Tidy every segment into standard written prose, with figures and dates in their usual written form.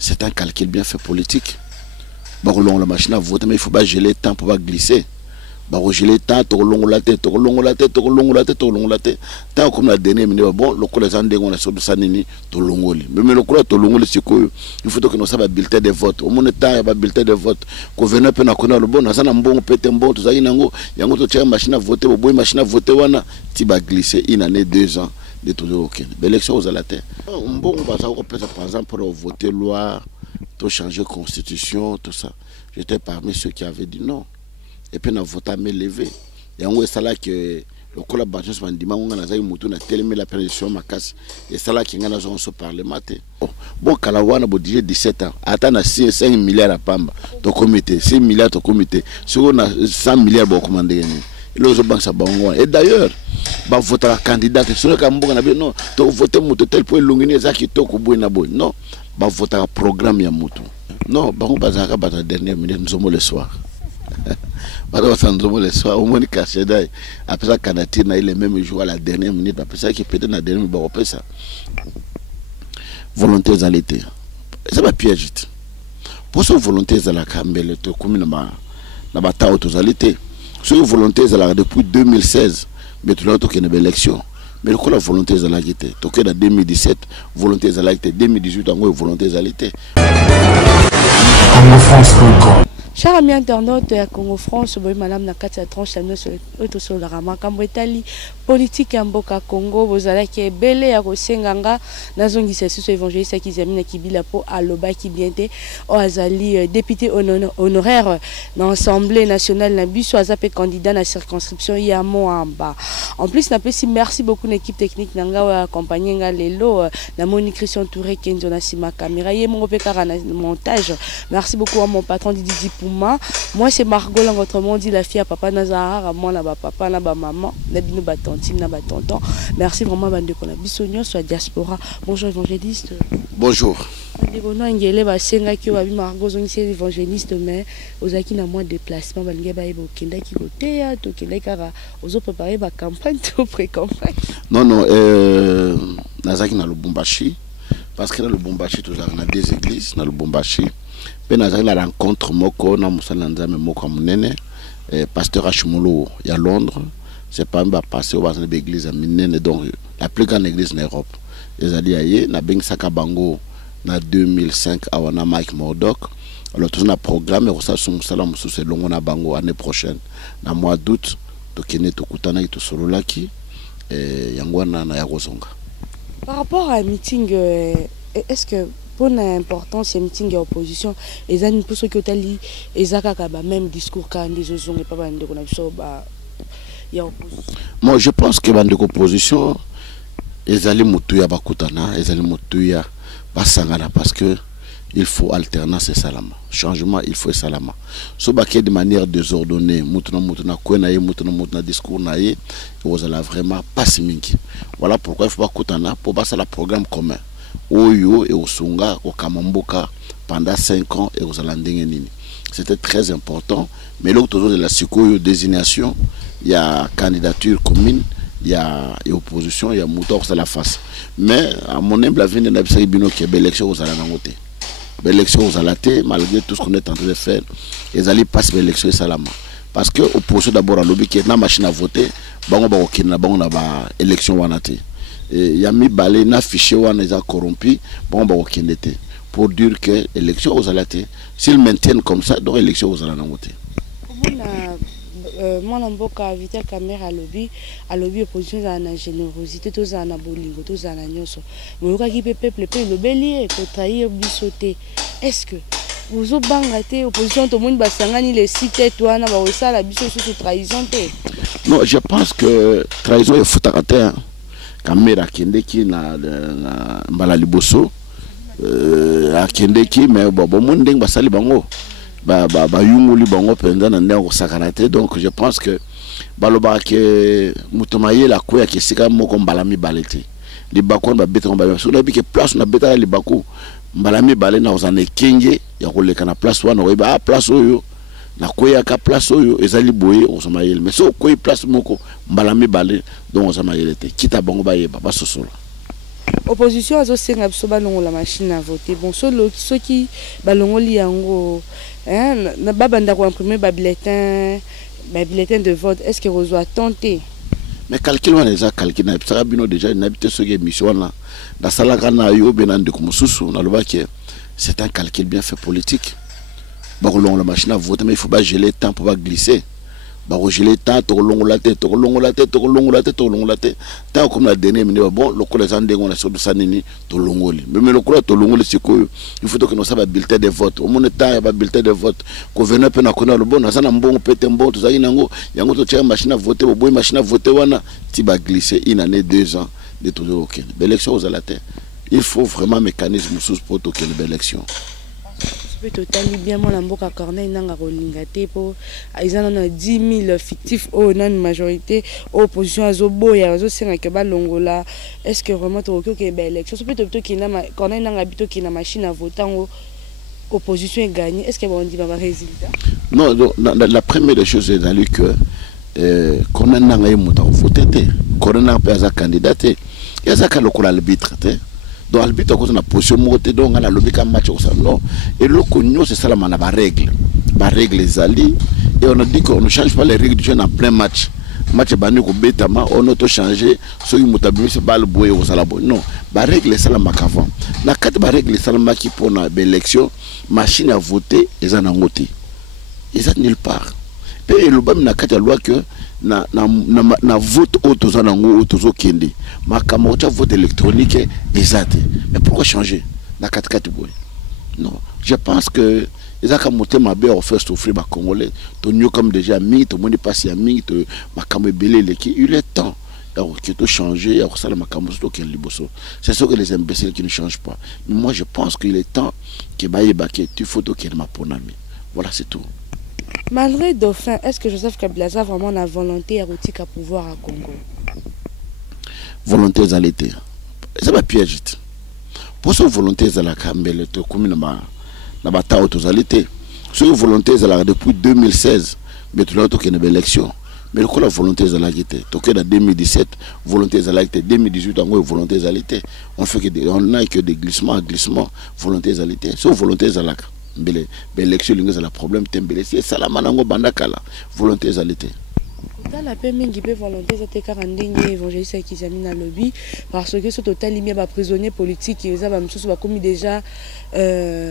c'est un calcul bien fait politique. Bon, la machine à voter, mais il ne faut pas geler le temps pour pas glisser. Bon, geler le temps, la tête. Tant comme la dernière minute, bon, le coup des andés, on a sur le sanini, tolongoli. Mais le coup de tolongoli, c'est quoi? Il faut que nous sachions bulletin de vote. Au moins, il y a un bulletin de vote. Qu'on vienne un peu dans le bon, dans un bon, pété un bon, tout ça, il y a une machine à voter, une machine à voter, tu vas glisser une année, 2 ans, de toujours aucun. L'élection aux alatères. Bon, on va par exemple, pour voter loi, pour changer constitution, tout ça. J'étais parmi ceux qui avaient dit non. Et puis, on a voté à me lever. Et on voit là que le collaboration sur le dimanche, on a tellement la pétition ma casse. Et c'est là qu'il y a un sur parlement. Bon, Kalawana, bon, 17 ans. Attends, 5 milliards à Pamba. Ton comité, 6 milliards ton comité. Si on a 100 milliards, bon, commandé. Et d'ailleurs, bah voter la candidate. Si on a non, tu voter moto tel point l'ongine zaki toko boina boy. Non, bah voter un programme ya moto. Non, bah on bazaka bah la dernière minute nous sommes le soir. Bah on s'endorme le soir. Au moins caché d'ailleurs. Après ça, candidature na il même jour à la dernière minute. Après ça, qui peut-être la dernière minute, bah on fait ça. Volonté à l'été. C'est pas piège. Pour ce volonté à la cambelle, tu comme na bataille aux l'été. Si vous volonté depuis 2016, mais tout le temps qu'il y a une élection. Mais la volonté est à l'agité. Donc en 2017, volonté est à l'agité. 2018, en gros, volonté est à l'agité. Chers amis internautes à Congo France, madame Nakati a tranché sur la rama Kambwetali politique en Boka Congo, vous allez qui est belle à Rosenganga, Nazongi Sessu évangéliste qui zamine Kibila pour Aloba qui bientôt Oazali député honoraire dans l'Assemblée nationale Nabiso Azapé candidat dans la circonscription Yamo Amba. En plus, merci beaucoup l'équipe technique Nanga accompagné Lelo, Namoni Christian Touré Kenzo Nasima Kamera, Yemo Pekara montage. Merci beaucoup à mon patron Didi Pouma. Moi c'est Margot dans votre monde dit la fille à papa Nazara, moi là papa là maman, Nabino Batantine là tonton. Merci vraiment bande qu'on a bisogno sur la diaspora. Bonjour évangéliste. Bonjour. On a ngélé ba senga ki ba Margot zong c'est évangéliste mais aux aki na moins déplacement ba ngeba ibo kenda ki côté à to kenda kara aux préparer ba campagne to pré-campagne. Non nazaki na Lubumbashi parce que dans Lubumbashi toujours on a 2 églises dans Lubumbashi. Puis nous avons la rencontre moko na musalanza me moko munene pasteur Ashimolo à Londres. C'est pas un passé au bassin de l'église à Minene, donc la plus grande église en Europe. Les alliés, na Beng Sakabango, na 2005 à Wana Mike Murdoch. Alors tout un programme et ça son salam sous ce long na Bango année prochaine. Na mois d'août, to kene to kutana itu sololaki yangwana na Yarozonga. Par rapport à un meeting, est-ce que pour l'importance des meetings d'opposition, les amis pour ceux qui ont dit, ils ont même discours quand ils ont pas de connexion. Moi, je pense que les oppositions, ils allaient moutuya bakutana, ils allaient moutuya basangana parce que il faut alternance et salama. Changement, il faut salama. So baké de manière désordonnée, moutuna kwenaye, moutuna discours naye, vous allez vraiment pas mingi. Voilà pourquoi il faut bakutana pour passer le programme commun. Oyo et Osunga au Kamamboka pendant 5 ans et aux Alandingenini. C'était très important. Mais l'autre de la désignation, il y a candidature commune, il y a opposition, il y a mouton sur la face. Mais à mon humble avis, il y a une élection aux Alanangoté. L'élection aux Alaté, malgré tout ce qu'on est en train de faire, ils allaient passer l'élection et salama. Parce que l'opposition d'abord à l'objet qui est la machine à voter, on a élection il y a mis balé na fichier ou a corrompu bon bah pour dire que l'élection aux alatés s'ils maintiennent comme ça donc l'élection aux alanangoté. Moi n'imboka Vital Caméra à lobby opposition à la générosité tous à la bolingo tous à la nyonso mais au qui peuple le bélier pour trahir bisoté est-ce que vous au bangaté opposition tout le monde basangani les cités toi na ba ça la biso sous trahison té. Non, je pense que trahison est foutaté. Caméra Kendeki na mbala liboso a Kendeki mais bon monde ndeng basali bango ba yunguli bango penda na ndeko sakanate donc je pense que baloba ke mutomaye la koya ke sika moko mbala mi balete libako ba beton ba so na bi ke place na beta libako mbala mi balé na ozane kenge ya koleka na place wana oyiba place oyo na koya ka place oyo ezali boye ozomayele mais so koyi place moko mbala mi balé donc ozomayele te kita bango ba yeba ba sosola. opposition azosenga biso balongola machine à voter. Bon, ceux qui balongoli yango na babanda ko imprimer ba bulletin de vote, est-ce que reçoit tenté? Mais calcul on déjà calcul na ça bino déjà n'habite ce qui émission là dans salaka na yo benande comme susu na loba que c'est un calcul bien fait politique. Ba la machine à voter mais il faut pas geler le temps pour pas glisser. Ba geler le temps to longola tête tant comme la dernière minute bon le les ande on a sur sanini to longoli mais le to longoli c'est quoi il faut que nous ça ba bulletin de vote au mon temps ya ba bulletin de vote gouverneur pe na kona le bon na sana mbongo pete mbongo to zaki nango yango to tia machine à voter boy machine à voter wana ti ba glisser une année 2 ans de toujours aucun l'élection aux la terre il faut vraiment un mécanisme sous pour que l'élection totalement bien mon amboka Corneille nanga kolinga te po aizana na 10 000 fictifs au nan majorité opposition azoboya azosenga ke balongola. Est-ce que vraiment to que élection peut ki na Corneille nanga bito ki na machine à voter opposition est gagnée? Est-ce que on dit va résultat? Non, la première des choses est dans le que Corneille nanga yemuta voter te Corneille nanga pe za candidat ya za ka lokola arbitre te. Donc l'arbitre a une position montée donc on a le match au salon et le connu c'est ça la mana ba règle les alliés et on a dit qu'on ne change pas les règles du jeu en plein match banu ko betama on auto changer so yu mutabi se bal boye au salabo non ba règle ça la makavant na quatre ba règle ça la qui pour na élection machine à voter et en ngoté et ça nulle part et le bam na quatre loi que na vote auto zanango auto kende makamota vote électronique exact mais pourquoi changer na 4 boy non je pense que les akamote mabe au first offrir ba congolais to nyo comme déjà mi to moni passe ya mi to makambe belé le qui il est temps que tout changer alors ça le makambo to ken liboso c'est sûr que les imbéciles qui ne changent pas mais moi je pense qu'il est temps que baye baké tu faut to ken ma ponami voilà c'est tout. Malgré Dauphin, est-ce que Joseph Kabila a vraiment la volonté à à pouvoir à Congo? Volonté à l'été. C'est pas piège. Pour ce volonté à la Kambele, tu comme na bataille aux l'été. Ce volonté à la depuis 2016, mais tu l'as eu une élection. Mais le la volonté à la guité. Tu as 2017, volonté à la guité. 2018, on a volonté à l'été. On fait que on a que des glissements, volonté à l'été. C'est volonté à la Bele élection lingue c'est le problème tembele c'est ça la manango bandakala volonté zalité dans la paix mingi pe volonté c'était 42 évangéliste qui s'est mis dans le lobby parce que ce total limé ba prisonnier politique ils a msusu ba commis déjà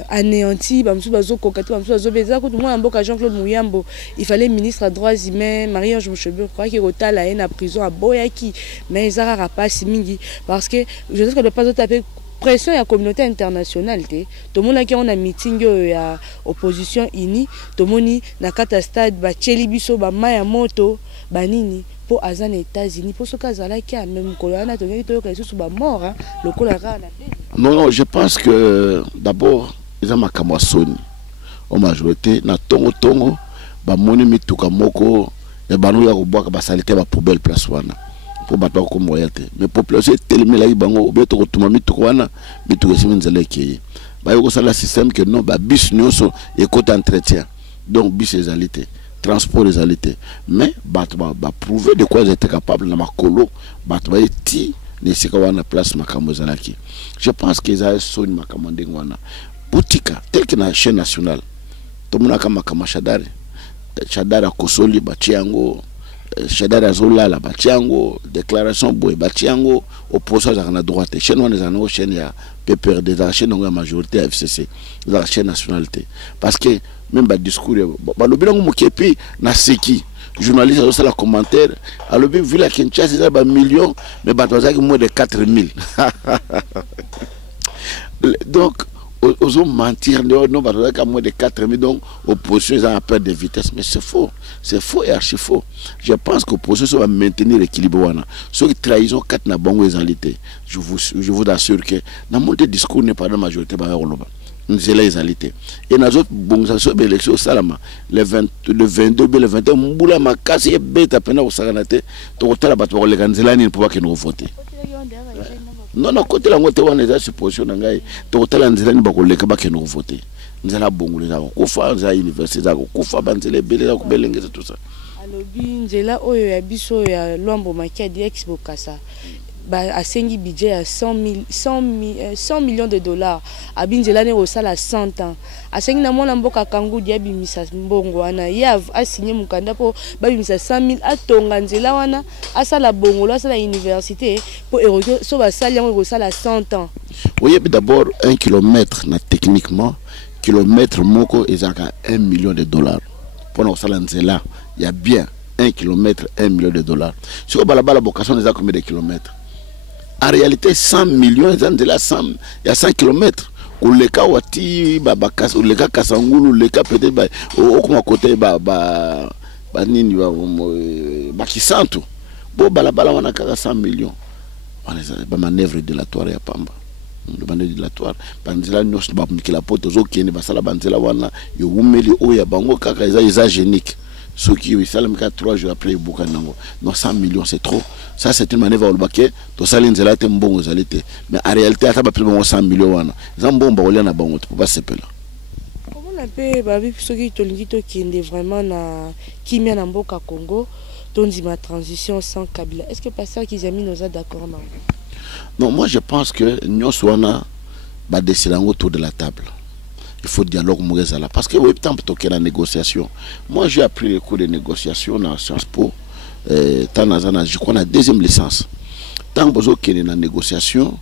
anéanti ba msusu bazo kokati ba msusu bazo beza ko moi mboka Jean-Claude Mouyambo il fallait ministre à droits humains Marie-Ange Mouchebe crois qu'il rota la haine à prison à Boyaki mais ils a pas si mingi parce que je sais que de pas taper pression la communauté internationale tout le monde qui on a meeting ya opposition unie tout le monde na kata stade ba chelibiso ba maya moto ba nini pour azan États-Unis pour ce cas là qui a même colonna to ngi to ka sous ba mort le collara na non je pense que d'abord ils ont makamwa soni en majorité na tongo ba moni mituka moko e banu ya ko boka ba salite ba poubelle place wana pour battre comme royauté mais population tellement là bango beto ko tuma mituko wana mituko siminzele keye ba yoko sala système que non ba bis nyoso et côté entretien donc bis les alités transport les alités mais battre ba prouver de quoi ils étaient capables na makolo battre ba ti ne sika wana place makambo zanaki je pense qu'ils a soni makambo ndengwana boutika tel que na chaîne nationale to mona kama shadari kosoli ba tiango Chadara Zola la Batiango, déclaration Boy Batiango, opposant à la droite. Chez nous, les anneaux, chaîne ya PPRD, la chaîne la majorité FCC, la chaîne nationalité. Parce que même le discours, le bilan Mokepi, na seki, journaliste a la commentaire, alors bien vu la Kinshasa, il y a un million, mais il moins de 4 000. Donc, osons mentir, non, à moins de 4 000, donc opposition a peur de vitesse, mais c'est faux et archi faux. Je pense que l'opposition va maintenir l'équilibre. Ceux qui trahissent 4 na bongo ésalité, je vous assure que dans mon discours n'est pas la majorité, nous allons ésalité. Et dans les autres bonnes élections, le 22, le 21, Mboula m'a cassé bête à peine au Saranate, tout le temps, les Ganzelani pour pouvoir que nous voter. Non, côté la moitié, on est à supposition d'engager. Tout le temps, les Ganzelani pour que nous voter. Nous allons bongo les gens, Koufa, nous allons université, Koufa, Banzele, Belé, Belenge, tout ça. Alors, Nzela, Oyo, Abisso, Lombo, Makia, Diex, Bokassa. a 5 budget à 100 millions de dollars. A binzelane au sala 100 ans. A 5 na mona mboka kangu dia bimisa mbongo wana. Ya a signé mukanda po ba bimisa 100 000 atonga nzela wana asala bongo lo asala université pour éroger so ba sali yango au sala 100 ans. Oui, d'abord 1 kilomètre na techniquement kilomètre moko ezaka 1 million de dollars. Pour nous sala nzela, il y a bien 1 kilomètre, 1 million de dollars. Si on a la vocation, on a combien de kilomètres? En réalité, 100 millions, il y a 100 kilomètres. Ou les cas Wati, ou les cas Kasangulu, les cas peut-être, au côté, Bakisantu. Bon, balabala, on a 100 millions. On a manœuvre dilatoire à Pamba. Manœuvre dilatoire. Banzela, nous sommes la pote, aux autres qui ne basala banzela wana, yo umeli, oya bango, kaka, ils génique. Ceux qui ont 3 jours après, non, 100 millions c'est trop. Ça c'est une manœuvre au baquet. Tout ça, c'est un bon réalité. Mais en réalité, il y a plus de 100 millions. Ils ont bon baoulé na bango. Tu peux pas se faire là. Comment on appelle ceux qui ont vraiment na qui mène en Boka Congo, dont ma transition sans Kabila. Est-ce que pasteur qu'ils ont mis nos d'accord non? Non, moi je pense que nous sommes décider autour de la table. Il faut dialogue là parce que oui, tant que la négociation. Moi j'ai appris les cours de négociation dans Sciences Po. Je crois la deuxième licence. Tant que vous avez la négociation,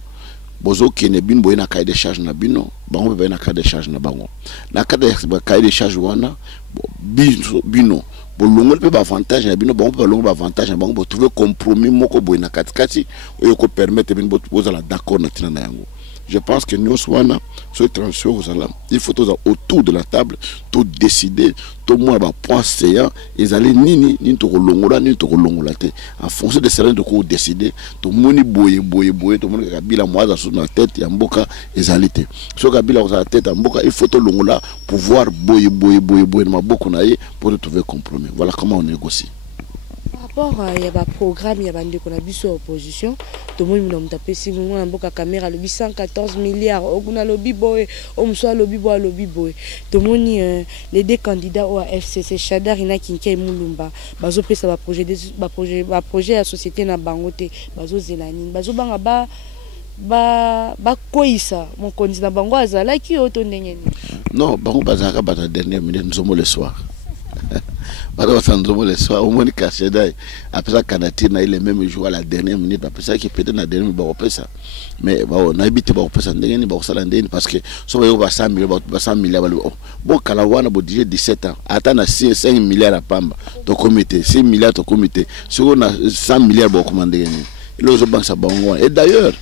vous avez un cahier de charge na bino, vous avez un cahier de charge na bango. Na cahier de charge wana bino. Bon l'ongol peut avantage na bino, bon peut l'ongol avantage na bango, vous trouver compromis moko boy na katikati, ou ko permettre bino vous aller d'accord na tina na yango. Je pense que nous sommes sur transition, il faut tous autour de la table, tout décider, tout le monde va point séant, ils allaient ni tout longola ni tout longola. En fonction de cela, de quoi décider, tout le monde boye, tout le monde a bila moi sur la tête, yamboka, ils allaient. Sur Kabila sur la tête, yamboka, il faut tout longola pouvoir boye, ma beaucoup naïe pour trouver compromis. Voilà comment on négocie. Par rapport il y a un programme, il y a une opposition. Tout le monde a tapé si vous avez une caméra, 114 milliards, on a lobby boy, on soit lobby boy. Tout le monde, les deux candidats au FCC, Chadar, Ina Kinke et Moulumba, bazo pesa ba projet à société na bangote, bazo zelani, bazo banga ba koisa, mon candidat bango azala qui auto ndengeni. Non, bango bazaka bata dernière minute nous sommes le soir. Le soir, au moins, après ça, Kanati n'a le même jour à la dernière minute, après ça, qui peut-être la dernière minute, ça. Mais on a habité parce que si on a 100 milliards, bon, Kalawana, bon, 17 ans, attends, 5 milliards à Pamba, ton comité, 6 milliards ton comité, si on a 100 milliards, bon, commandé. Et d'ailleurs,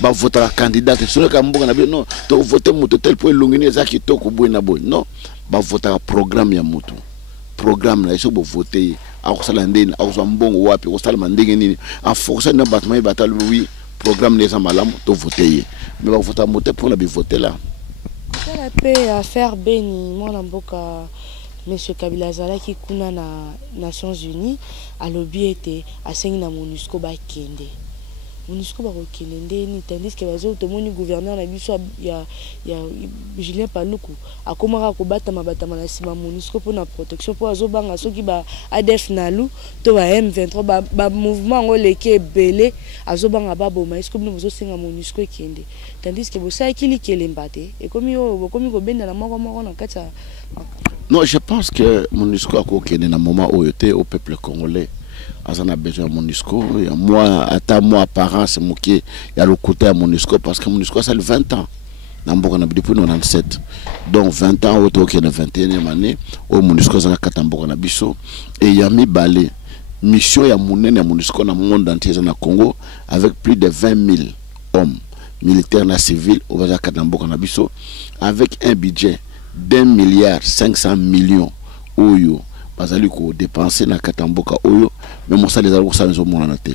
bah voter la candidate, sur le Cambo, non, tu votes moto tel point l'ongini, ça qui toque au bout non, bah voter un programme ya moto. Programme là, il faut voter. À Osalandine, à Osambongo, à Osalamandini, en fonction d'un bâtiment, bataille, oui, programme les amalam, tu voter. Mais va voter à moto pour la voter là. La paix à faire béni, moi, Namboka, M. Kabila Zala qui kuna na Nations Unies, à lobby était à 5 na MONUSCO Bakende. MONUSCO Bakende, tandis que les autres, le gouverneur na biso ya Julien Paluku, a komara ko batama na sima MONUSCO pour la protection pour azobanga soki ba ADF nalu to ba M23 ba mouvement ngoleke belé azobanga ba boma est-ce que nous zo senga MONUSCO ekende tandis que bosa ekili kelembate et comme ko benda na moko na kata. Non, je pense que MONUSCO a kokende na moment où était au peuple congolais. On a besoin de MONUSCO. Moi, à moi, parents, c'est moi qui a le côté à MONUSCO parce que MONUSCO, ça a 20 ans. Depuis 97. Donc 20 ans, au tour qui est la 21e année, au MONUSCO, ça a 4 ans. Et il y a mis balai. Mission, il y a MONUSCO dans le monde entier, dans le Congo, avec plus de 20 000 hommes, militaires et civils, au Baza Katambo, avec un budget d'1,5 milliard Oyo. Bazali ko dépenser na Katamboka Oyo, mais mon salaire les ça nous monana te.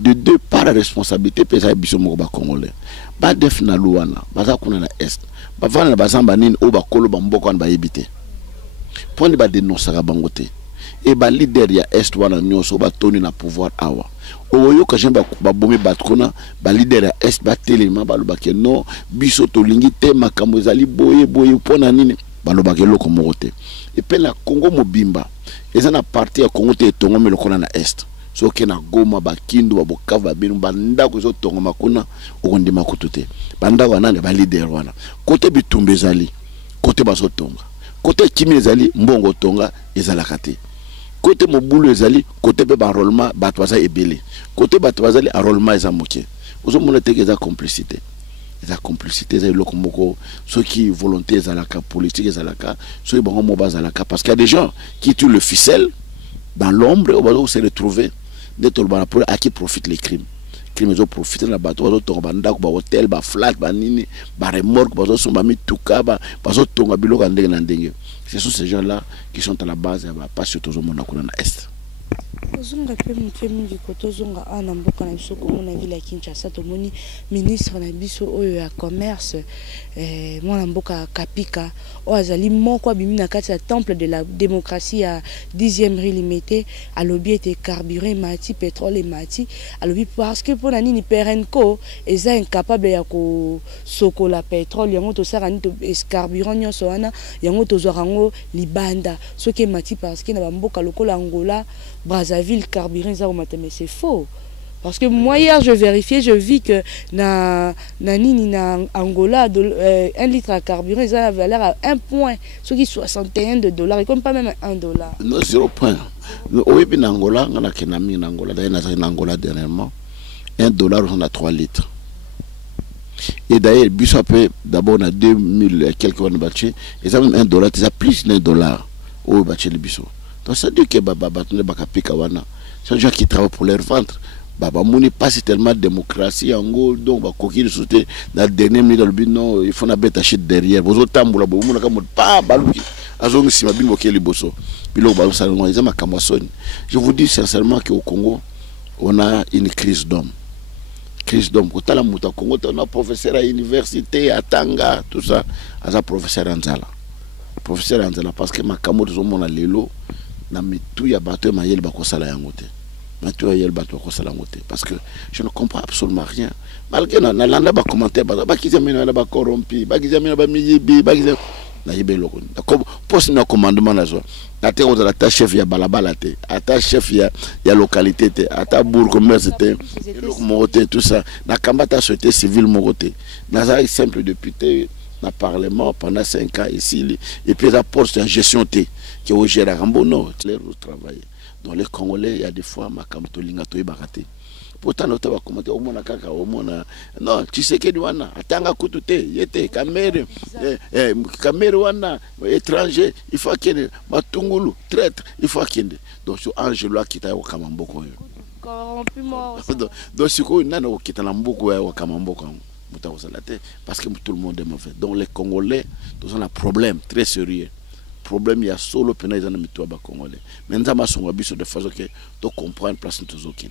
De deux par la responsabilité pesa biso moko ba congolais. Ba def na luana, baza kuna na est. Ba vana na bazamba nini o ba kolo ba mboko an ba yebite. Poni ba dénoncer ka bangote. Et ba leader ya est wana nyonso ba toni na pouvoir awa. Oyo ka jemba ba bomi batkona ba leader ya est ba telema ba lobake non biso to lingi te makambo ezali boye pona nini ba lobake loko moko te. Et puis la Congo mobimba, ils ont parti à Congo et Tongo mais le Kona na Est. soki na Goma bakindu babukavu babino bandako ezotonga makuna okondima kutu te bandako wanane ba leader wana kote bitumba ezali kote bazotonga kote kimi ezali mbongo tonga ezalaka te côté mobulu ezali côté be ba enrôlement bato baza ebele côté bato bazali enrôlement eza moke ozo mona te eza complicité eza eloko moko soki volonté ezalaka politique ezalaka soki bango mo bazalaka parce qu'il y a des gens qui tuent le ficelle dans l'ombre au bazo se retrouver de tolba pour à qui profitent les crimes ezo profite na bato bazo tonga bandako ba hôtel ba flat ba nini ba remorque bazo somba mituka bazo tonga biloko ndenge na ndenge. Ce sont ces gens-là qui sont à la base de la passion de l'Est. Ozonga pe muke mingi koto zonga ana mboka na biso ko mona vile ya Kinshasa to moni ministre na biso oyo ya commerce mwana mboka Kapika o azali moko abimi na kati ya temple de la démocratie à 10e rue limité alobi ete carburant mati pétrole mati alobi parce que pona nini Perenco eza incapable ya ko sokola pétrole yango to sara ni to carburant nyonso wana yango to zorango libanda soki mati parce que na mboka lokola Angola Brazzaville carburant ça mais c'est faux parce que moi hier je vérifiais je vis que na Angola 1 litre à carburant ça a valeur à 1 point ce qui 61 $, et comme pas même $. Non 0 point oui bien Angola on a kenami en Angola d'ailleurs en Angola dernièrement $1 on a 3 litres et d'ailleurs bus après d'abord on a 2000 quelques on battu et ça même $, c'est plus d'$1 au battu le biso. Donc ça dit que c'est des gens qui travaillent pour leur ventre. Baba Mouni passe tellement de démocratie en Angola, donc bah coquille sauter dans la dernière minute dans le but non il faut n'abattre acheter derrière. Vous autres tamboula vous mouna comme pas balouki. Azong si ma bin boké les bosso. Bilo balou salon ils aiment kamasoni. Je vous dis sincèrement qu'au Congo on a une crise d'hommes. Crise d'hommes. Quand la mouta Congo on a professeur à l'université à Tanga tout ça, as un professeur Anzala. Professeur Anzala parce que ma camote zomo na lelo. Na mitu ya bato mayel bakosala yango te mitu ya yel bato bakosala yango te parce que je ne comprends absolument rien malgré na landa ba commentaire ba kizamina na ba corrompi ba kizamina ba miyibi ba kizamina na yebelo ko poste na commandement na zo na te on ta chef ya balabala te ata chef ya localité te ata bourg commerce te moté tout ça na kambata société civile moté na ça simple député na parlement pendant 5 ans ici et puis la poste en gestion T qui est au Gérarambo non les travailler dans les Congolais il y a des fois ma kamtolinga to ibaraté pourtant on va commenter au mona kaka au mona non tu sais que wana atanga kutute yete kamere kamere wana étranger il faut qu'il matungulu traître il faut qu'il donc sur Angelo kita au kamamboko corrompu mort donc siko nana au kita na mboko wa kamamboko parce que tout le monde est mauvais. Donc les Congolais, ils ont un problème très sérieux. Problème il y a solo pena ils ont mis toi bas Congolais. Maintenant ma son de façon que tu comprends place de tous aucun.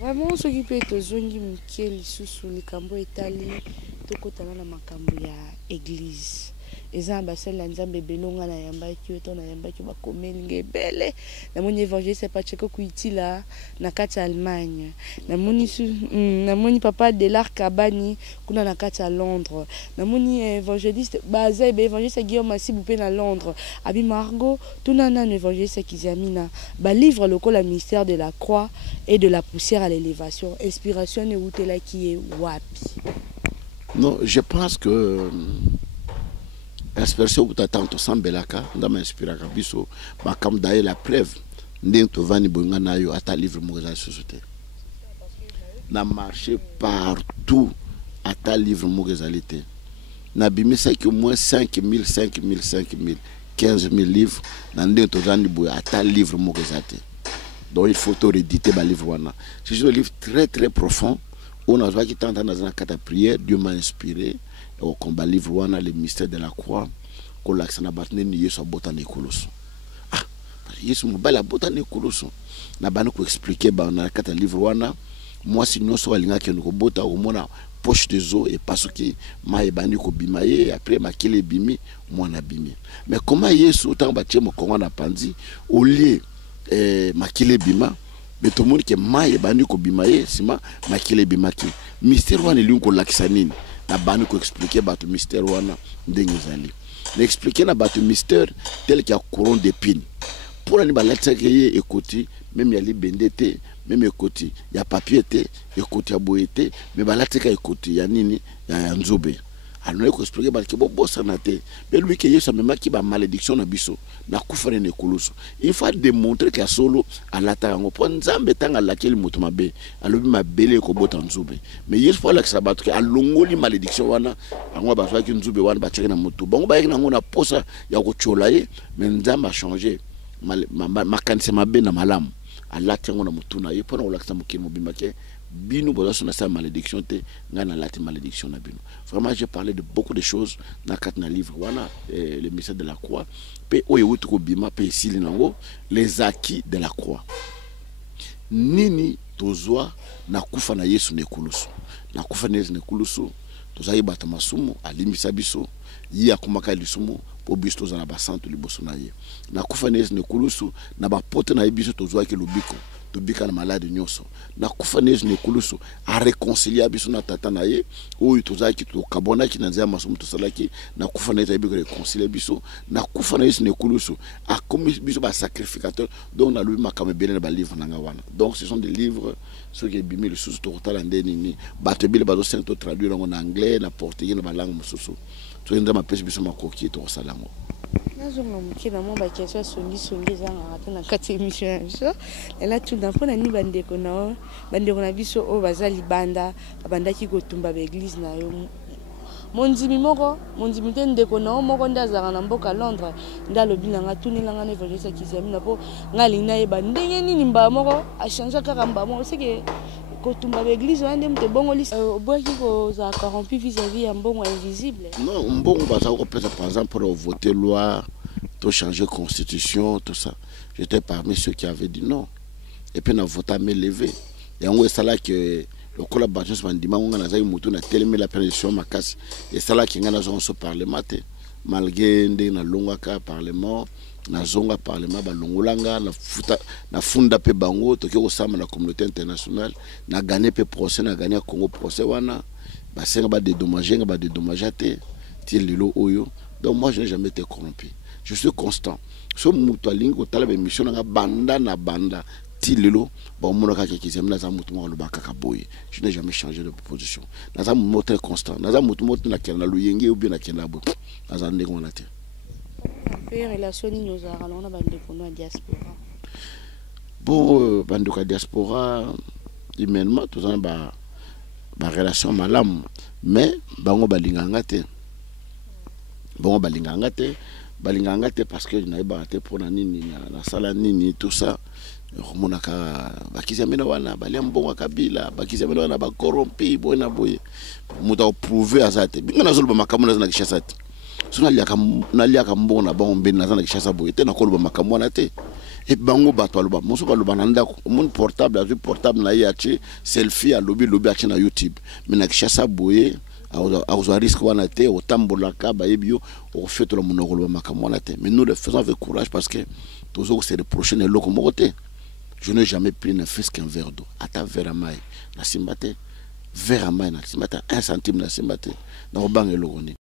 Vraiment ce qui peut être zongi mkieli sous les cambo Italie, to kotana na makambo ya église. Eza basel la nzambe belonga na yambaki to na yambaki bakomeli ngebele na moni évangéliste pa cheko kuitila na kati Allemagne na moni papa de l'Arc Abani kuna na kati à Londres na moni évangéliste baza be évangéliste Guillaume Masibu pe na Londres abi Margot tuna na évangéliste Kizamina ba livre lokola mystère de la croix et de la poussière à l'élévation inspiration ne utela qui est wapi. Non, je pense que l'inspiration que tu as sambelaka nda m'inspiraka biso ba kam d'ailleurs la preuve ndeng to vani bonga na yo ata livre mo za société na marché partout ata livre mo réalité na bimisa que moins 5000 15000 livres na ndeng to vani bo ata livre mo réalité donc il faut to rééditer ba livre wana c'est un livre très très profond on a vu qui tente dans une carte prière Dieu m'a inspiré au combat livre wana le mystère de la croix ko laksana batne ni yeso botane koloso ah yeso mobala botane koloso na bana ko expliquer ba na kata livre wana moi sinon so alinga ke ko bota au mona poche des eaux et parce que maye bani ko bimaye après makele bimi moi na bimi mais comment yeso tant batie mo kongo na panzi au lieu makele bima mais tout le monde que maye bani ko bimaye sima makele bimaki mystère wana li ko laksanini na bani ko expliquer ba to mystère wana ndenge zali l'expliquer na ba to mystère tel qu'il y a couronne d'épines pour ani ba lettre que écouter même y a les bendete même ekoti ya papier te ekoti ya boye te mais balatika ekoti ya nini ya nzobe. Alors nous expliquer parce que bossa na te mais lui que yeso même qui ba malédiction na biso na kufa ne kuluso il faut démontrer que solo alata ngo po nzambe tanga lakeli mutu mabe alobi mabele ko bota nzube mais yeso pour la sabat que alongoli malédiction wana ngo ba fa ki nzube wana ba tsheke na mutu bongo ba yeki na ngo na posa ya ko chola ye mais nzambe a changé makanise mabe na malamu alata ngo na mutu na ye pona olakisa mukini mobimba ke bino boza sona sa malédiction te ngana lati malédiction na bino. Vraiment j'ai parlé de beaucoup de choses dans quatre livres wana le message de la croix pe oyewu to bima pe isili nango les acquis de la croix nini tozwa na kufa na Yesu ne kulusu na kufa na Yesu ne kulusu tozayi bata masumu alimisa biso yi akumaka lisumu po biso tozana basantu liboso na ye na kufa na Yesu ne kulusu na bapote na biso tozwa ke lobiko tobika na malade nyonso na kufa na Yesu ne kulusu a réconcilier biso na tata na ye oyo tozaki to kabona ki na nzia masumu tosalaki na kufa na Yesu biko réconcilier biso na kufa na Yesu ne kulusu a comme biso ba sacrificateur donc na lui makame bele na ba livre na wana donc ce sont des livres ceux qui bimi le sous to tala ndeni ni batebile bazo sento traduire en anglais na portugais na ba langue mususu to nda ma pesi biso makoki to salango nazonga mukina mo ba question songi zanga ata na kati émission biso ela tout dans pona ni bandeko na biso o bazali banda bandaki kotumba ba église na yo monzimi te ndeko na moko ndazaka na mboka Londres ndalobi nanga tunelanga na evangeliste kizami na po ngali na yeba ndenge nini mba moko a changer kaka mba moko c'est que kotumba l'église wande mte bongo liste boki ko za corrompu vis-à-vis ya mbongo invisible. Non, mbongo baza ko pesa par exemple pour voter loi, to changer constitution, tout ça. J'étais parmi ceux qui avaient dit non. Et puis na voté à me lever. Et on est ça là que le collaboration se bandima on a zayi mutu na télé la pétition makasi. Et ça là qui ngana zo so parlement malgré ndé na longa ka parlement na zonga parlement ba longolanga na funda pe bango to ke osama na communauté internationale na gagner pe procès na gagner Congo procès wana ba senga ba dédommager te ti lelo oyo. Donc moi je n'ai jamais été corrompu, je suis constant so mutu alingo tala be mission na banda na banda ti lelo ba mona ka kizem na za mutu mo ba kaka boye. Je n'ai jamais changé de position na za mutu très constant na za mutu na kena luyenge ou bien na kena bo na za ndeko na te. Relation ni nos aralons na bandeko na diaspora. Bon bandeko diaspora humainement tout ça ba relation malam mais bango balinganga te. Bon balinganga te parce que na ba te pour na nini na sala nini tout ça monaka bakizamena wana bali mbongo kabila bakizamena wana ba corrompi bona boye muta prouver azate bingana zolo ba makamuna na kishasa te. Sona liaka mbona bombe na zana kishasa boye te na koloba makamwa na te e bango bato aloba moso baloba na ndako mon portable azu portable na yachi selfie alobi achi na YouTube mais na kishasa boye a risque wana te otambola ka ba yebio o fetola monoko loba makamwa na te. Mais nous le faisons avec courage parce que toujours c'est le prochain loko mokote. Je n'ai jamais pris ne fils qu'un verre d'eau ata verre mai na simbate verre mai na simbate 1 centime na simbate na obange lokoni.